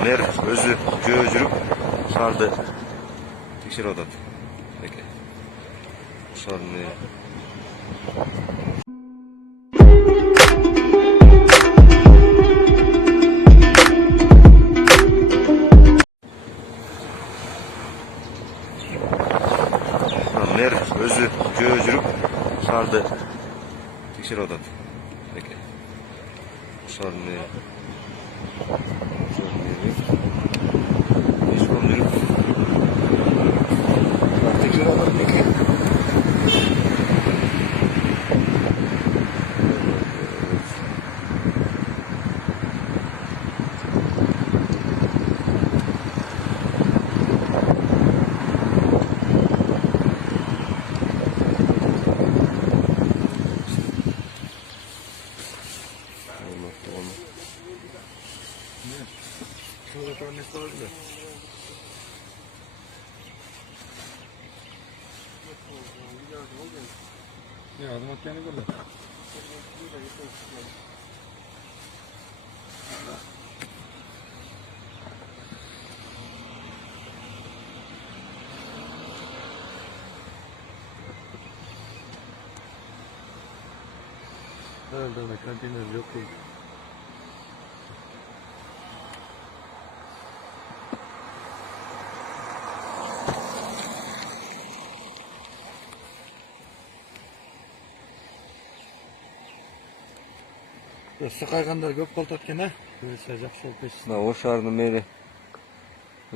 Mэр өзү жөө жүрүп шаарды текшерип атат. Эке. Шаардын мэри. Мэр өзү жөө жүрүп шаарды текшерип атат. Эке. Шаардын мэри. Ne adım atlayanı burada. Nerede kantiner yok değil. Сакайгандар көп болуп аткан, а? Көбүнчө жакшы болуп кетти. Мына Ош шаарынын мэри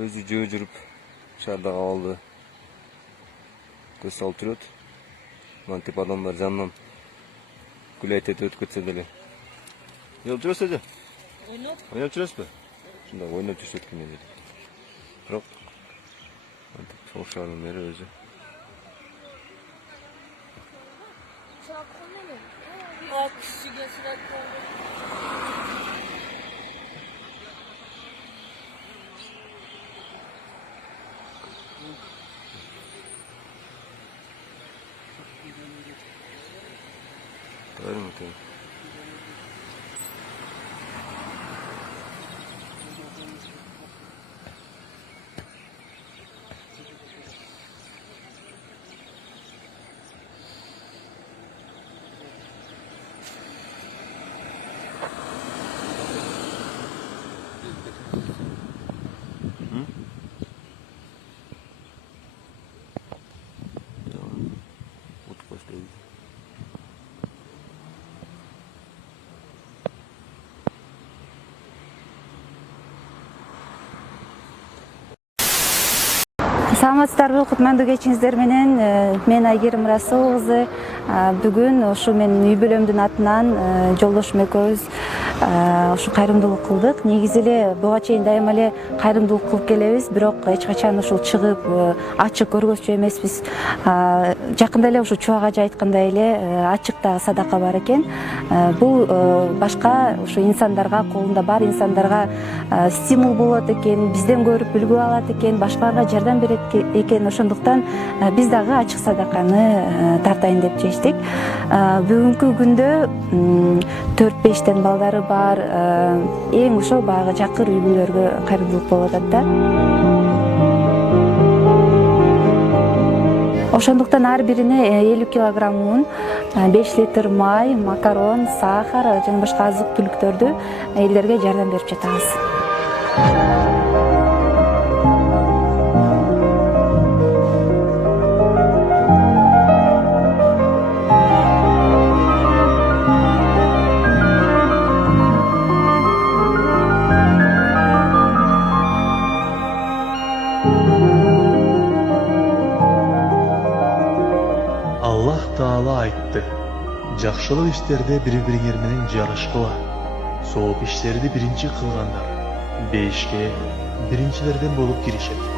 өзү жөө жүрүп шаардагы абалды көз салып жүрөт. Мынтип адамдар жанынан гүл айтып өтүп кетсе деле. Жол жүрөсүз эже? Ойноп жүрөсүзбү? Ушундай ойноп жүрүшөт экен эле. Бирок мынтип Ош шаарынын мэри өзү kişiye sürekli öyle mi? Саламатсыздарбы, кутмандуу кечиңиздер менен мен Айгерим Расул кызы. Бүгүн ушу менин үй бүлөмдүн атынан жолдошум экөөбүз ушу кайрымдуулук кылдык. Негизи эле буга чейин дайыма эле кайрымдуулук кылып келебиз, бирок эч качан ушул чыгып ачык көргөзчү эмеспиз. Жакында эле ушу Чубак ажы айткандай эле ачыкта садака бар экен. Бул башка ушу инсандарга, колунда бар инсандарга стимул болот экен, бизден көрүп үлгү алат экен, башкаларга жардам берет экен. Ошондуктан биз дагы ачык садаканы тартайын деп чечтик. Бүгүнкү күндө 4-5тен балдары бар, эң ошо баягы жакыр үй бүлөлөргө кайрымдуулук болуп атат да. Ошондуктан ар бирине 50 килограмм un, 5 литр май, макарон, сахар жана башка азык-түлүктөрдү элдерге жардам берип жатабыз. Allah Taala aytты: Жакшылык иштерде бири-бириңер менен жарышкыла. Сооп иштерди биринчи кылгандар бешке биринчилерден болуп киришет.